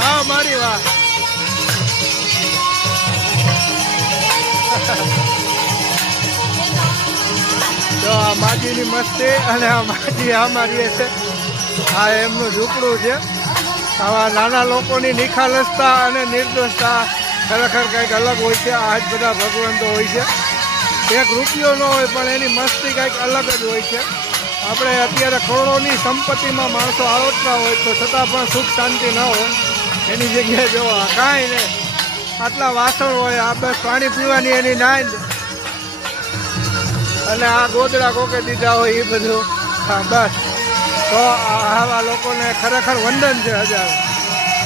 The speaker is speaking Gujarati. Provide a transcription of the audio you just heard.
હા મારી વાહ. તો આ માજીની મસ્તી અને આ માજી અમારી છે. આ એમનું ઝૂંપડું છે. આવા નાના લોકોની નિખાલસતા અને નિર્દોષતા ખરેખર કંઈક અલગ હોય છે. આ જ બધા ભગવંતો હોય છે. એક રૂપિયો ન હોય પણ એની મસ્તી કંઈક અલગ જ હોય છે. આપણે અત્યારે કરોડોની સંપત્તિમાં માણસો આવતા હોય તો છતાં પણ સુખ શાંતિ ન હોય. એની જગ્યાએ જો કાંઈ નહીં, આટલા વાસણ હોય, આ બસ પાણી પીવાની એની નાંદ અને આ ગોદડા કોકે દીધા હોય એ બધું. હા બસ. તો આવા લોકોને ખરેખર વંદન છે હજાર.